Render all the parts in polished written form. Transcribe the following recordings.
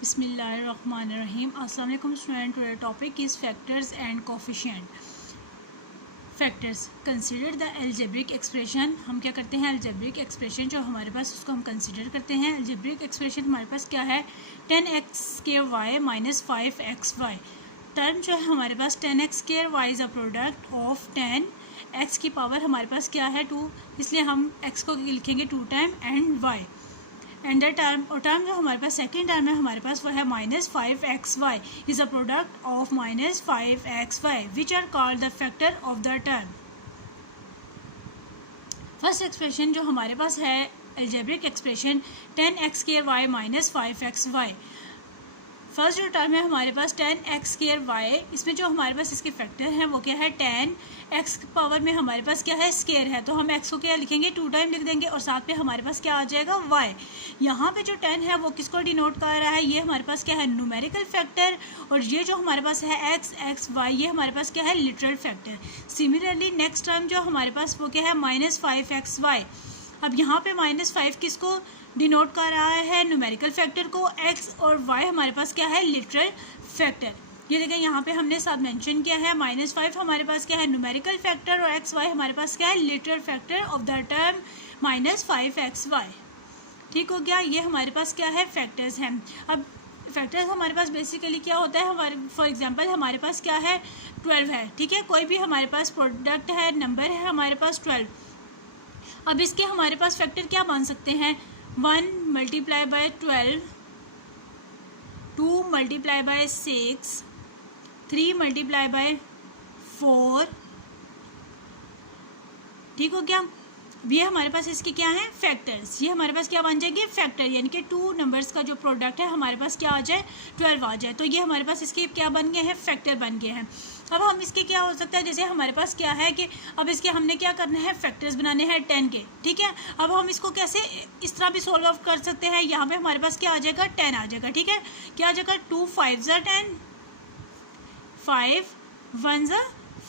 बिस्मिल्लाहिर्रहमानिर्रहीम। अस्सलाम वालेकुम student. Today topic is factors and coefficient. Factors consider the algebraic expression. हम क्या करते हैं, एल्जेब्रिक एक्सप्रेशन जो हमारे पास उसको हम कंसिडर करते हैं। एल्जेब्रिक एक्सप्रेशन हमारे पास क्या है, 10x² माइनस 5xy। टर्म जो है हमारे पास 10x² is a product of 10 x की पावर हमारे पास क्या है 2, इसलिए हम x को लिखेंगे 2 time and y and the term जो हमारे पास सेकेंड टर्म है हमारे पास वो है -5xy is a product of -5xy which are called the factor of the term. First expression जो हमारे पास है algebraic expression 10x² minus 5xy। First जो टर्म है हमारे पास 10x², इसमें जो हमारे पास इसके फैक्टर हैं वो क्या है 10x पावर में हमारे पास क्या है स्केयर है, तो हम x को क्या लिखेंगे 2 टाइम लिख देंगे और साथ में हमारे पास क्या आ जाएगा y। यहाँ पे जो 10 है वो किसको डिनोट कर रहा है, ये हमारे पास क्या है न्यूमेरिकल फैक्टर, और ये जो हमारे पास है x y ये हमारे पास क्या है literal factor. Similarly next term जो हमारे पास वो क्या है -5xy। अब यहाँ पे -5 किसको डिनोट कर रहा है, न्यूमेरिकल फैक्टर को, x और y हमारे पास क्या है लिटरल फैक्टर। ये देखें यहाँ पे हमने साथ मेंशन किया है -5 हमारे पास क्या है न्यूमेरिकल फैक्टर और x y हमारे पास क्या है literal factor of the term -5xy। ठीक हो गया, ये हमारे पास क्या है फैक्टर्स हैं। अब फैक्टर्स हमारे पास बेसिकली क्या होता है, हमारे फॉर एग्जांपल हमारे पास क्या है 12 है, ठीक है, कोई भी हमारे पास प्रोडक्ट है नंबर है हमारे पास 12। अब इसके हमारे पास फैक्टर क्या बन सकते हैं, 1 multiply by 12, 2 multiply by 6, 3 multiply by 4। ठीक हो गया, ये हमारे पास इसके क्या है फैक्टर्स, ये हमारे पास क्या बन जाएंगे फैक्टर, यानी कि 2 नंबर्स का जो प्रोडक्ट है हमारे पास क्या आ जाए 12 आ जाए, तो ये हमारे पास इसके क्या बन गए हैं फैक्टर बन गए हैं। अब हम इसके क्या हो सकता है, जैसे हमारे पास क्या है कि अब इसके हमने क्या करना है फैक्टर्स बनाने हैं 10 के, ठीक है। अब हम इसको कैसे इस तरह भी सोल्व आउट कर सकते हैं, यहाँ पे हमारे पास क्या आ जाएगा 10 आ जाएगा, ठीक है, क्या आ जाएगा 2 5 10, 5 1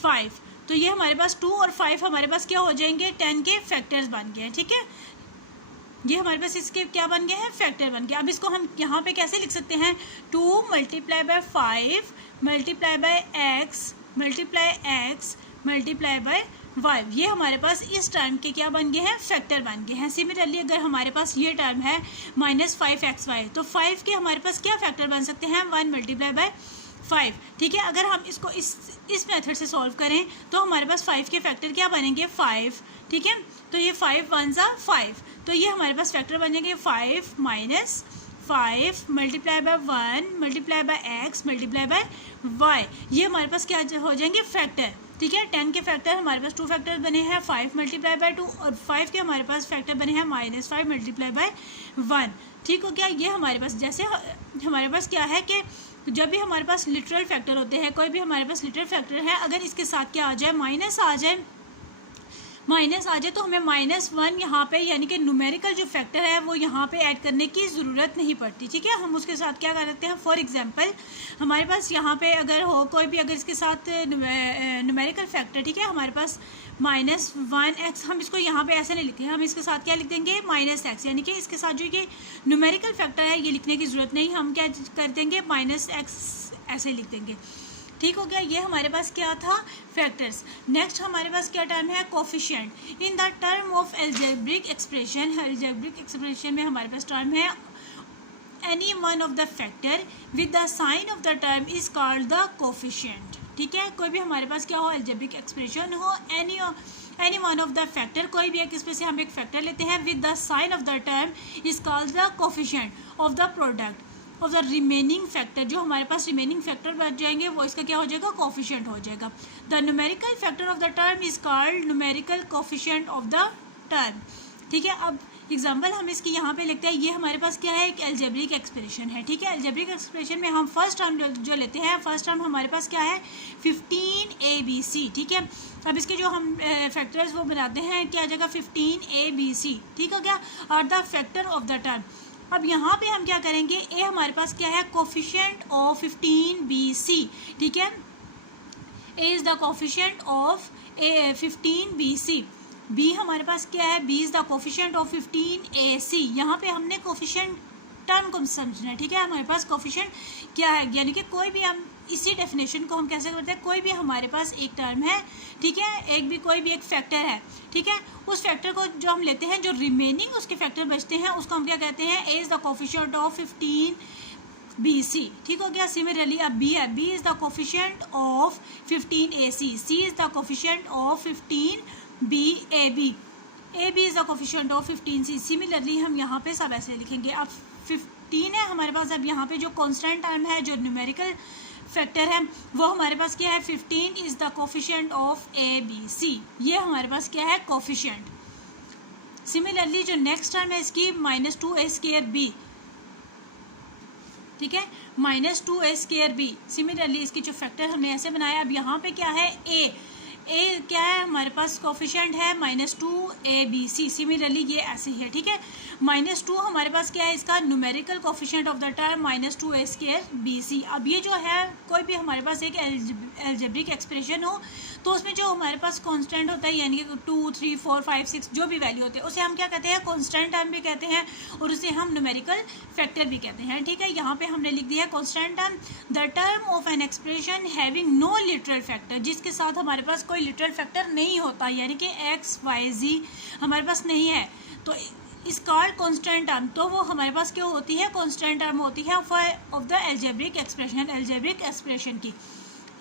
5, तो ये हमारे पास 2 और 5 हमारे पास क्या हो जाएंगे 10 के फैक्टर्स बन गए हैं, ठीक है, ये हमारे पास इसके क्या बन गए हैं फैक्टर बन गए। अब इसको हम यहाँ पे कैसे लिख सकते हैं, 2 multiply by 5 multiply by x multiply x multiply by y, ये हमारे पास इस टर्म के क्या बन गए हैं फैक्टर बन गए हैं। सिमिलरली अगर हमारे पास ये टर्म है -5xy, तो 5 के हमारे पास क्या फैक्टर बन सकते हैं 1 मल्टीप्लाई बाय 5, ठीक है। अगर हम इसको इस मेथड से सॉल्व करें तो हमारे पास 5 के फैक्टर क्या बनेंगे 5, ठीक है, तो ये 5 1 5, तो ये हमारे पास फैक्टर बनेंगे 5 minus 5 multiply by 1 multiply by x multiply by y, ये हमारे पास क्या हो जाएंगे फैक्टर, ठीक है। 10 के फैक्टर हमारे पास 2 फैक्टर बने हैं 5 मल्टीप्लाई बाय 2 और 5 के हमारे पास फैक्टर बने हैं -5 मल्टीप्लाई बाय 1। ठीक हो गया, ये हमारे पास जैसे हमारे पास क्या है कि जब भी हमारे पास लिटरल फैक्टर होते हैं, कोई भी हमारे पास लिटरल फैक्टर है, अगर इसके साथ क्या आ जाए माइनस आ जाए तो हमें -1 यहाँ पे यानी कि न्यूमेरिकल जो फैक्टर है वो यहाँ पे ऐड करने की ज़रूरत नहीं पड़ती, ठीक है। हम उसके साथ क्या करते हैं, फॉर एग्जांपल हमारे पास यहाँ पे अगर हो कोई भी अगर इसके साथ न्यूमेरिकल फैक्टर, ठीक है, हमारे पास -1x, हम इसको यहाँ पे ऐसे नहीं लिखते हैं, हम इसके साथ क्या लिख देंगे -x, यानी कि इसके साथ जो ये न्यूमेरिकल फैक्टर है ये लिखने की ज़रूरत नहीं, हम क्या कर देंगे -x ऐसे लिख देंगे। ठीक हो गया, ये हमारे पास क्या था फैक्टर्स। नेक्स्ट हमारे पास क्या टर्म है coefficient. In the term of algebraic expression, algebraic expression में हमारे पास टर्म है any one of the factor with the sign of the term is called the coefficient, ठीक है। कोई भी हमारे पास क्या हो एल्जेब्रिक एक्सप्रेशन हो, any one of the factor, कोई भी एक इसमें से हम एक फैक्टर लेते हैं with the sign of the term is called the coefficient of the product of the remaining factor, जो हमारे पास रिमेनिंग फैक्टर बच जाएंगे वो इसका क्या हो जाएगा कोफिशिएंट हो जाएगा। The numerical factor of the term is called numerical coefficient of the term, ठीक है। अब एग्जांपल हम इसकी यहाँ पे लिखते हैं, ये हमारे पास क्या है एक एल्जेब्रिक एक्सप्रेशन है, ठीक है। एल्जेब्रिक एक्सप्रेशन में हम फर्स्ट टर्म जो लेते हैं, फर्स्ट टर्म हमारे पास क्या है 15abc, ठीक है। अब इसके जो हम फैक्टर्स वो बनाते हैं क्या आ जाएगा 15abc, ठीक हो गया, और the factor of the term. अब यहाँ पे हम क्या करेंगे, ए हमारे पास क्या है कोफिशिएंट ऑफ 15bc, ठीक है, A is the coefficient of 15bc, B हमारे पास क्या है B is the coefficient of 15ac। यहाँ पे हमने कोफिशिएंट टर्म को समझना है, ठीक है। हमारे पास कोफिशिएंट क्या है, यानी कि कोई भी हम इसी डेफिनेशन को हम कैसे करते हैं, कोई भी हमारे पास एक टर्म है, ठीक है, कोई भी एक फैक्टर है, ठीक है, उस फैक्टर को जो हम लेते हैं, जो रिमेनिंग उसके फैक्टर बचते हैं उसको हम क्या कहते हैं, A is the coefficient of 15BC, ठीक हो गया। सिमिलरली अब बी है, B is the coefficient of 15AC, C is the coefficient of 15BAB, A B is the coefficient of 15C। Similarly हम यहाँ पे सब ऐसे लिखेंगे। अब 15 है हमारे पास, अब यहाँ पे जो कॉन्स्टेंट टर्म है, जो न्यूमेरिकल फैक्टर है, वो हमारे पास क्या है, 15 is the coefficient of ABC, ये हमारे पास क्या है, कोफिशिएंट। सिमिलरली जो नेक्स्ट टर्म है इसकी -2A²B, ठीक है, -2A²B। सिमिलरली इसकी जो फैक्टर हमने ऐसे बनाया, अब यहाँ पे क्या है, ए क्या है हमारे पास, कोफिशिएंट है -2ABC। सिमिलरली ये ऐसे ही है, ठीक है। -2 हमारे पास क्या है, इसका numerical coefficient of the term -2A²BC। अब ये जो है, कोई भी हमारे पास एक एल्जेब्रिक एक्सप्रेशन हो तो उसमें जो हमारे पास कांस्टेंट होता है, यानी कि 2, 3, 4, 5, 6 जो भी वैल्यू होते हैं, उसे हम क्या कहते हैं, कांस्टेंट टर्म भी कहते हैं और उसे हम न्यूमेरिकल फैक्टर भी कहते हैं, ठीक है। यहाँ पे हमने लिख दिया है constant term, the term of an expression having no literal factor, जिसके साथ हमारे पास कोई लिटरल फैक्टर नहीं होता, यानी कि x, y, z हमारे पास नहीं है, तो इस कॉल्ड कांस्टेंट टर्म, तो वो हमारे पास क्या होती है, कांस्टेंट टर्म होती है ऑफ द एल्जेब्रिक एक्सप्रेशन की।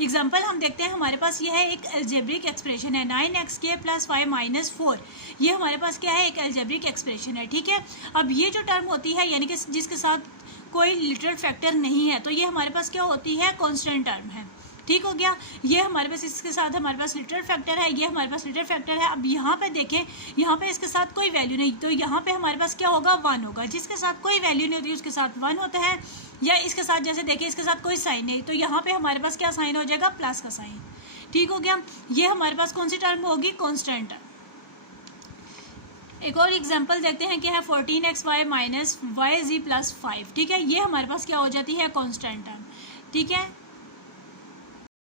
एग्जाम्पल हम देखते हैं, हमारे पास यह है एक एल्जेब्रिक एक्सप्रेशन है, 9xk + y - 4, ये हमारे पास क्या है, एक एल्जेब्रिक एक्सप्रेशन है, ठीक है। अब ये जो टर्म होती है, यानी कि जिसके साथ कोई लिटरल फैक्टर नहीं है, तो ये हमारे पास क्या होती है, कांस्टेंट टर्म है, ठीक हो गया। ये हमारे पास, इसके साथ हमारे पास लिटरल फैक्टर है, ये हमारे पास लिटरल फैक्टर है। अब यहाँ पे देखें, यहाँ पे इसके साथ कोई वैल्यू नहीं, तो यहाँ पे हमारे पास क्या होगा, 1 होगा। जिसके साथ कोई वैल्यू नहीं होती उसके साथ 1 होता है, या इसके साथ जैसे देखिए इसके साथ कोई साइन नहीं, तो यहाँ पे हमारे पास क्या साइन हो जाएगा, प्लस का साइन, ठीक हो गया। ये हमारे पास कौन सी टर्म होगी, कॉन्स्टेंट टर्म। एक और एग्जाम्पल देखते हैं, क्या है, 14xy - yz + 5, ठीक है, ये हमारे पास क्या हो जाती है, कॉन्स्टेंट टर्म, ठीक है।